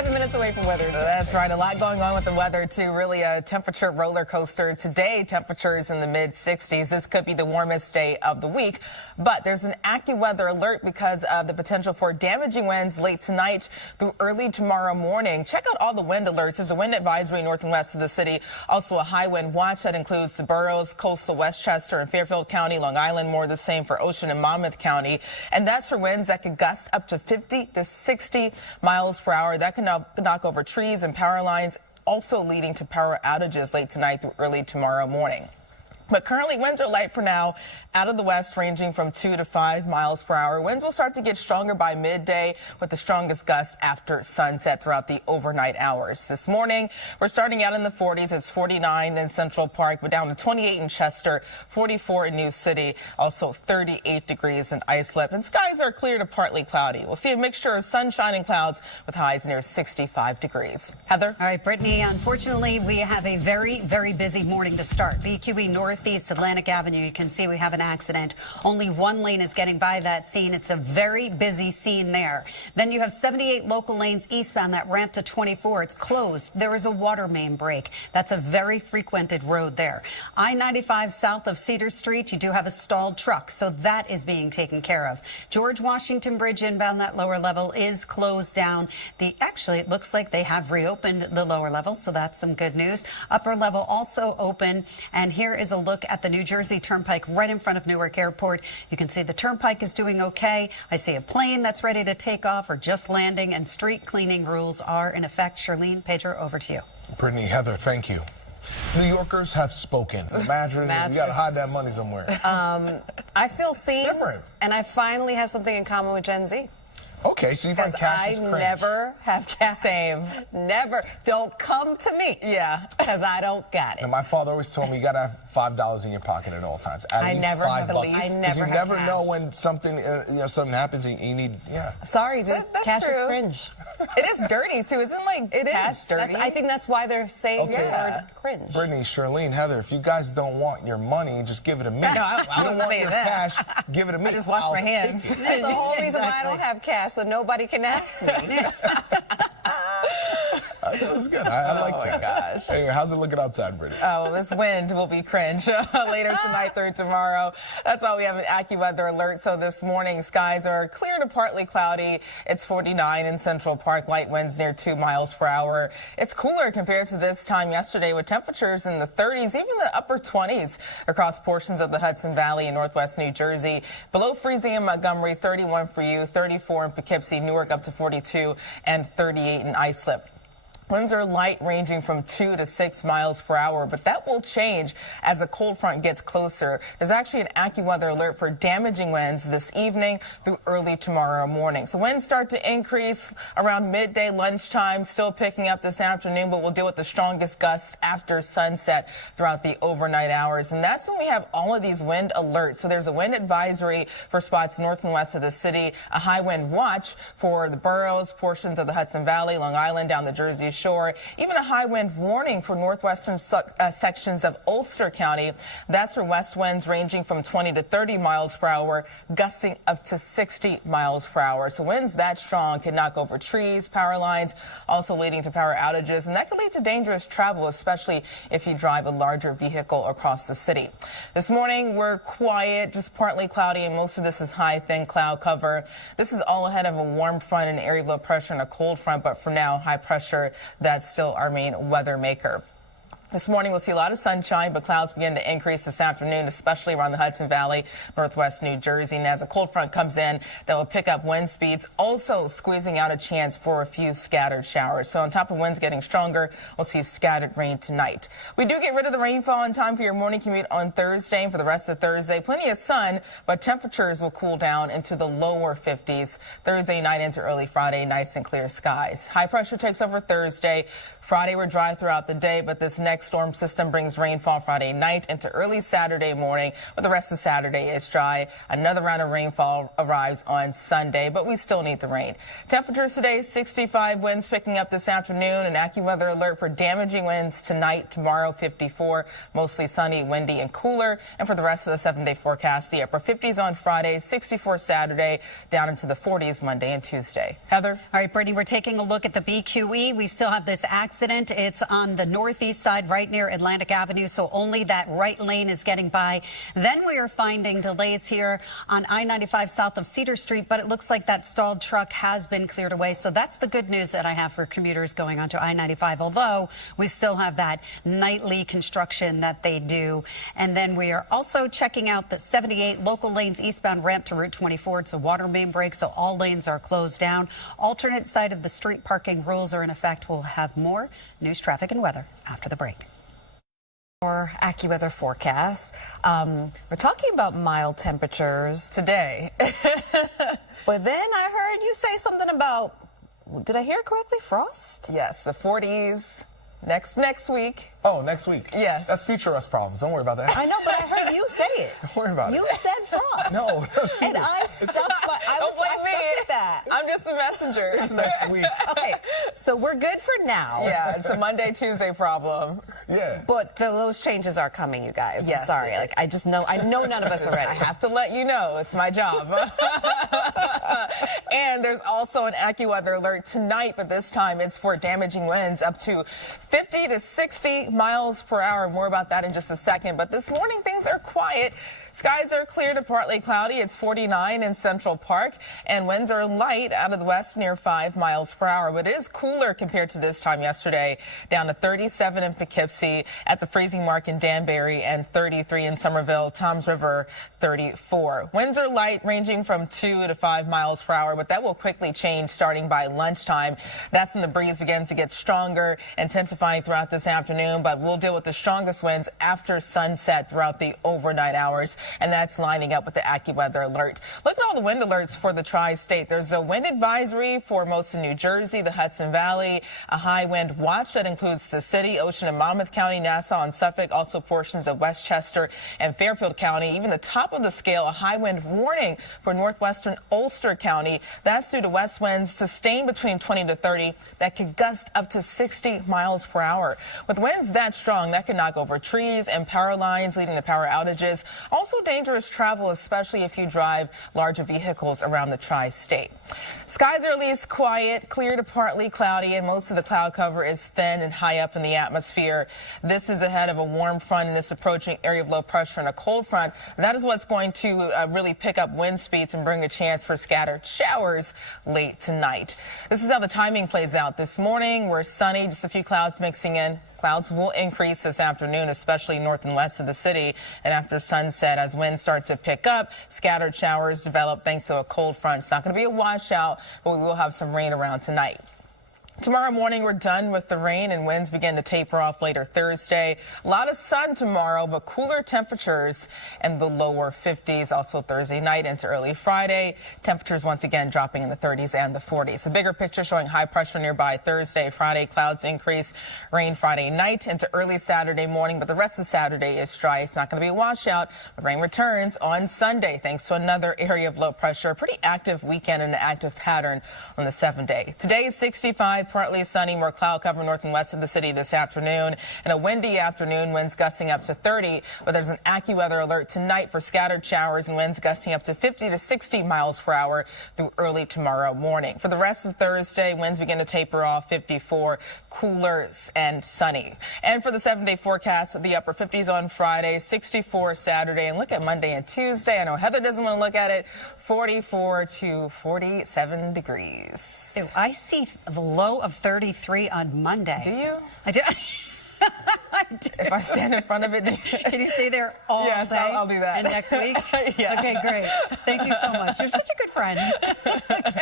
7 minutes away from weather. That's right. A lot going on with the weather, too. Really a temperature roller coaster. Today, temperatures in the mid-60s. This could be the warmest day of the week. But there's an AccuWeather alert because of the potential for damaging winds late tonight through early tomorrow morning. Check out all the wind alerts. There's a wind advisory north and west of the city. Also a high wind watch that includes the boroughs, coastal Westchester and Fairfield County, Long Island, more the same for Ocean and Monmouth County. And that's for winds that could gust up to 50 to 60 miles per hour. That can knock over trees and power lines, also leading to power outages late tonight through early tomorrow morning. But currently, winds are light for now, out of the west, ranging from 2 to 5 miles per hour. Winds will start to get stronger by midday, with the strongest gusts after sunset throughout the overnight hours. This morning, we're starting out in the 40s. It's 49 in Central Park, but down to 28 in Chester, 44 in New City, also 38 degrees in Islip. And skies are clear to partly cloudy. We'll see a mixture of sunshine and clouds with highs near 65 degrees. Heather? All right, Brittany, unfortunately, we have a very, very busy morning to start. BQE Northeast Atlantic Avenue, you can see we have an accident. Only one lane is getting by that scene. It's a very busy scene there. Then you have 78 local lanes eastbound, that ramp to 24. It's closed. There is a water main break. That's a very frequented road there. I-95 south of Cedar Street, you do have a stalled truck, so that is being taken care of. George Washington Bridge inbound, that lower level is closed down. Actually, it looks like they have reopened the lower level, so that's some good news. Upper level also open, and here is a look at the New Jersey Turnpike right in front of Newark Airport. You can see the Turnpike is doing okay. I see a plane that's ready to take off or just landing, and street cleaning rules are in effect. Charlene, Pedro, over to you. Brittany, Heather, thank you. New Yorkers have spoken. The mattress, you got to hide that money somewhere. I feel seen, different. and I finally have something in common with Gen Z. Okay, so you find cash is cringe. I never have cash. Same. Never. Don't come to me. Yeah. Because I don't got it. And my father always told me you got to have $5 in your pocket at all times. At least never $5. Because you never know when something, something happens and you need, Sorry, dude. That's cash true. is cringe. It is dirty, too. Isn't cash dirty? I think that's why they're saying the word cringe. Brittany, Charlene, Heather, if you guys don't want your money, just give it to me. No, I don't want your cash, give it to me. I just wash my hands. That's the whole reason why I don't have cash, so nobody can ask me. That was good. I like that. Oh, my gosh. Anyway, how's it looking outside, Brittany? Oh, well, this wind will be cringe later tonight through tomorrow. That's why we have an AccuWeather alert. So this morning, skies are clear to partly cloudy. It's 49 in Central Park. Light winds near 2 miles per hour. It's cooler compared to this time yesterday, with temperatures in the 30s, even the upper 20s across portions of the Hudson Valley in northwest New Jersey. Below freezing in Montgomery, 31 for you, 34 in Poughkeepsie, Newark up to 42, and 38 in Islip. Winds are light, ranging from 2 to 6 miles per hour, but that will change as a cold front gets closer. There's actually an AccuWeather alert for damaging winds this evening through early tomorrow morning. So winds start to increase around midday, lunchtime, still picking up this afternoon, but we'll deal with the strongest gusts after sunset throughout the overnight hours. And that's when we have all of these wind alerts. So there's a wind advisory for spots north and west of the city, a high wind watch for the boroughs, portions of the Hudson Valley, Long Island, down the Jersey Shore, even a high wind warning for northwestern sections of Ulster County. That's for west winds ranging from 20 to 30 miles per hour, gusting up to 60 miles per hour. So winds that strong can knock over trees, power lines, also leading to power outages, and that could lead to dangerous travel, especially if you drive a larger vehicle across the city. This morning, we're quiet, just partly cloudy, and most of this is high, thin cloud cover. This is all ahead of a warm front, an area of low pressure, and a cold front, but for now, high pressure. That's still our main weather maker. This morning, we'll see a lot of sunshine, but clouds begin to increase this afternoon, especially around the Hudson Valley, northwest New Jersey. And as a cold front comes in, that will pick up wind speeds, also squeezing out a chance for a few scattered showers. So on top of winds getting stronger, we'll see scattered rain tonight. We do get rid of the rainfall in time for your morning commute on Thursday and for the rest of Thursday. Plenty of sun, but temperatures will cool down into the lower 50s. Thursday night into early Friday, nice and clear skies. High pressure takes over Thursday. Friday, we're dry throughout the day, but this next next storm system brings rainfall Friday night into early Saturday morning, but the rest of Saturday is dry. Another round of rainfall arrives on Sunday, but we still need the rain. Temperatures today, 65, winds picking up this afternoon. An AccuWeather alert for damaging winds tonight, tomorrow 54, mostly sunny, windy and cooler. And for the rest of the 7-day forecast, the upper 50s on Friday, 64 Saturday, down into the 40s Monday and Tuesday. Heather? All right, Brittany, we're taking a look at the BQE. We still have this accident. It's on the northeast side right near Atlantic Avenue, so only that right lane is getting by. Then we are finding delays here on I-95 south of Cedar Street, but it looks like that stalled truck has been cleared away. So that's the good news that I have for commuters going onto I-95, although we still have that nightly construction that they do. And then we are also checking out the 78 local lanes eastbound ramp to Route 24. It's a water main break, so all lanes are closed down. Alternate side of the street parking rules are in effect. We'll have more news, traffic, and weather after the break. Our AccuWeather forecast. We're talking about mild temperatures Today. but then I heard you say something about, did I hear it correctly, frost? Yes, the 40s next week. Oh, next week. Yes. That's future us problems. Don't worry about that. I know, but I heard you say it. Don't worry about You it. said frost. No. And I stuck with that. I'm just the messenger. It's next week. Okay, so we're good for now. Yeah, it's a Monday, Tuesday problem. Yeah. But those changes are coming, you guys. Yes. I'm sorry. Like, I know none of us are ready. I have to let you know. It's my job. And there's also an AccuWeather alert tonight, but this time it's for damaging winds up to 50 to 60 miles per hour. More about that in just a second. But this morning, things are quiet. Skies are clear to partly cloudy. It's 49 in Central Park, and winds are light out of the west near 5 miles per hour. But it is cooler compared to this time yesterday, down to 37 in Poughkeepsie, at the freezing mark in Danbury, and 33 in Somerville, Toms River 34. Winds are light, ranging from 2 to 5 miles per hour, but that will quickly change starting by lunchtime. That's when the breeze begins to get stronger, intensifying throughout this afternoon, but we'll deal with the strongest winds after sunset throughout the overnight hours, and that's lining up with the AccuWeather alert. Look at all the wind alerts for the tri-state. There's a wind advisory for most of New Jersey, the Hudson Valley, a high wind watch that includes the city, Ocean and Monmouth County, Nassau and Suffolk, also portions of Westchester and Fairfield County. Even the top of the scale, a high wind warning for northwestern Ulster County. That's due to west winds sustained between 20 to 30 that could gust up to 60 miles per hour. With winds that strong, that could knock over trees and power lines, leading to power outages. Also dangerous travel, especially if you drive larger vehicles around the tri-state. Skies are at least quiet, clear to partly cloudy, and most of the cloud cover is thin and high up in the atmosphere. This is ahead of a warm front in this approaching area of low pressure and a cold front. That is what's going to really pick up wind speeds and bring a chance for scattered showers late tonight. This is how the timing plays out this morning. We're sunny, just a few clouds mixing in. Clouds will increase this afternoon, especially north and west of the city. And after sunset, as winds start to pick up, scattered showers develop thanks to a cold front. It's not going to be a washout, but we will have some rain around tonight. Tomorrow morning, we're done with the rain and winds begin to taper off later Thursday. A lot of sun tomorrow, but cooler temperatures in the lower 50s. Also Thursday night into early Friday. Temperatures once again dropping in the 30s and the 40s. The bigger picture showing high pressure nearby Thursday, Friday. Clouds increase. Rain Friday night into early Saturday morning, but the rest of Saturday is dry. It's not going to be a washout, but rain returns on Sunday thanks to another area of low pressure. A pretty active weekend and an active pattern on the 7-day. Today is 65. Partly sunny, more cloud cover north and west of the city this afternoon, and a windy afternoon, winds gusting up to 30. But there's an AccuWeather alert tonight for scattered showers and winds gusting up to 50 to 60 miles per hour through early tomorrow morning. For the rest of Thursday, winds begin to taper off, 54, cooler and sunny. And for the 7-day forecast, the upper 50s on Friday, 64 Saturday, and look at Monday and Tuesday. I know Heather doesn't want to look at it. 44 to 47 degrees. Ew, I see the low of 33 on Monday. Do you? I do. I do. If I stand in front of it, Can you stay there all yes, day? I'll do that. And next week? Yeah. Okay, great. Thank you so much. You're such a good friend.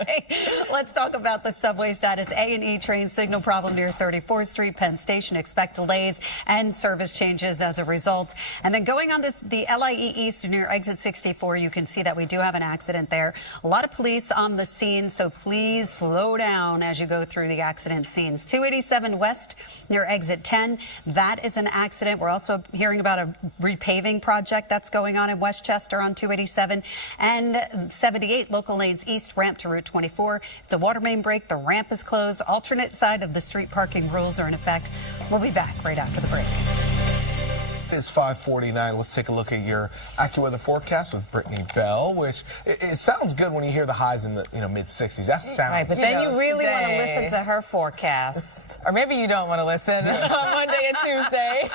Okay, let's talk about the subway status. A&E train signal problem near 34th Street, Penn Station. Expect delays and service changes as a result. And then going on to the LIE East near exit 64, you can see that we do have an accident there. A lot of police on the scene, so please slow down as you go through the accident scenes. 287 West near exit 10. That that is an accident. We're also hearing about a repaving project that's going on in Westchester on 287 and 78 local lanes east ramp to Route 24. It's a water main break. The ramp is closed. Alternate side of the street parking rules are in effect. We'll be back right after the break. It's 5:49. Let's take a look at your AccuWeather forecast with Brittany Bell, which it sounds good when you hear the highs in the mid 60s. That sounds Right, but then you really want to listen to her forecast. Or maybe you don't want to listen on Monday and Tuesday.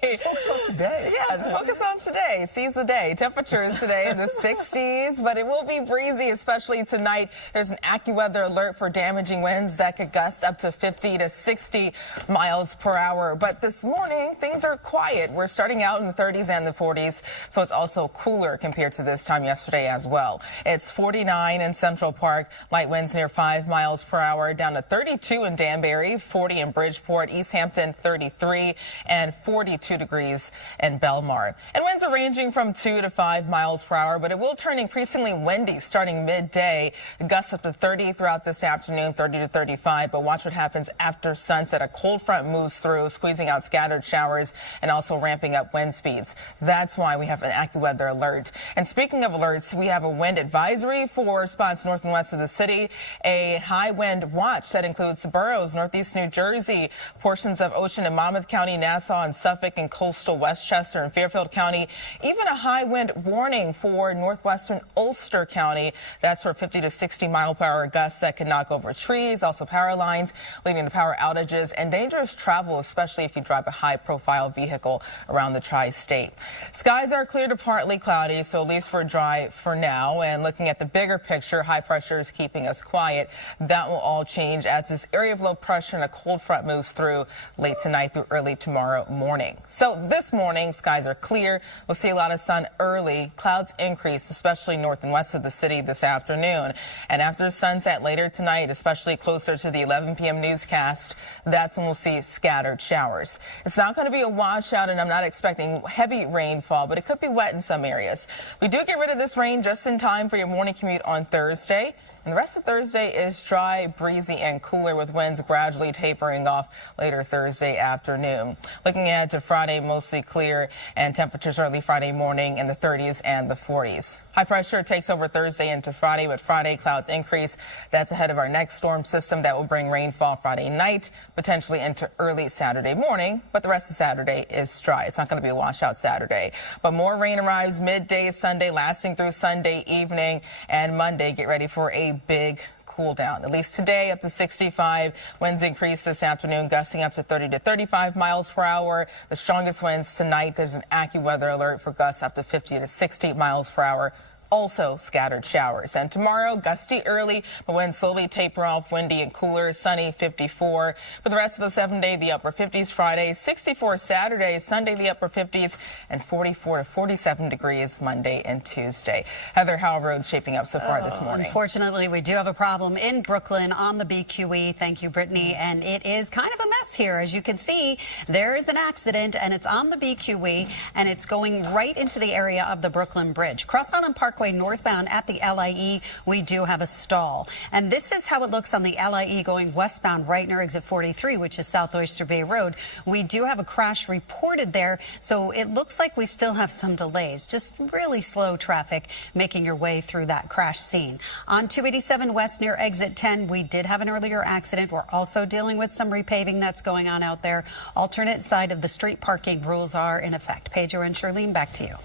Focus on today. Yeah, just focus on today. Seize the day. Temperatures today in the 60s, but it will be breezy, especially tonight. There's an AccuWeather alert for damaging winds that could gust up to 50 to 60 miles per hour. But this morning, things are quiet. We're starting out in the 30s and the 40s, so it's also cooler compared to this time yesterday as well. It's 49 in Central Park, light winds near 5 miles per hour, down to 32 in Danbury, 40 in Bridgeport, East Hampton 33, and 42 degrees in Belmar. And winds are ranging from 2 to 5 miles per hour, but it will turn increasingly windy starting midday. Gusts up to 30 throughout this afternoon, 30 to 35, but watch what happens after sunset. A cold front moves through, squeezing out scattered showers and also ramping up wind speeds. That's why we have an AccuWeather alert. And speaking of alerts, we have a wind advisory for spots north and west of the city, a high wind watch that includes the boroughs, northeast New Jersey, portions of Ocean and Monmouth County, Nassau and Suffolk, and coastal Westchester and Fairfield County, even a high wind warning for northwestern Ulster County. That's for 50 to 60 mile per hour gusts that can knock over trees, also power lines, leading to power outages and dangerous travel, especially if you drive a high profile vehicle around the tri-state. Skies are clear to partly cloudy, so at least we're dry for now. And looking at the bigger picture, high pressure is keeping us quiet. That will all change as this area of low pressure and a cold front moves through late tonight through early tomorrow morning. So this morning, skies are clear. We'll see a lot of sun early. Clouds increase, especially north and west of the city this afternoon. And after sunset later tonight, especially closer to the 11 p.m. newscast, that's when we'll see scattered showers. It's not going to be a washout, and I'm not expecting heavy rainfall, but it could be wet in some areas. We do get rid of this rain just in time for your morning commute on Thursday. And the rest of Thursday is dry, breezy, and cooler with winds gradually tapering off later Thursday afternoon. Looking ahead to Friday, mostly clear and temperatures early Friday morning in the 30s and the 40s. High pressure takes over Thursday into Friday, but Friday clouds increase. That's ahead of our next storm system that will bring rainfall Friday night, potentially into early Saturday morning. But the rest of Saturday is dry. It's not going to be a washout Saturday. But more rain arrives midday Sunday, lasting through Sunday evening, and Monday. Get ready for a big cool down. At least today up to 65. Winds increase this afternoon, gusting up to 30 to 35 miles per hour. The strongest winds tonight. There's an AccuWeather alert for gusts up to 50 to 60 miles per hour. Also scattered showers. And tomorrow, gusty early, but winds slowly taper off, windy and cooler, sunny 54. For the rest of the 7-day, the upper 50s Friday, 64 Saturday, Sunday, the upper 50s, and 44 to 47 degrees Monday and Tuesday. Heather, how are roads shaping up so far this morning? Unfortunately, we do have a problem in Brooklyn on the BQE. Thank you, Brittany. And it is kind of a mess here. As you can see, there is an accident, and it's on the BQE, and it's going right into the area of the Brooklyn Bridge. Cross Island Parkway northbound at the LIE, we do have a stall. And this is how it looks on the LIE going westbound right near exit 43, which is South Oyster Bay Road. We do have a crash reported there, so it looks like we still have some delays. Just really slow traffic making your way through that crash scene. On 287 West near exit 10, we did have an earlier accident. We're also dealing with some repaving that's going on out there. Alternate side of the street parking rules are in effect. Pedro and Charlene, back to you.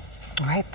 All right.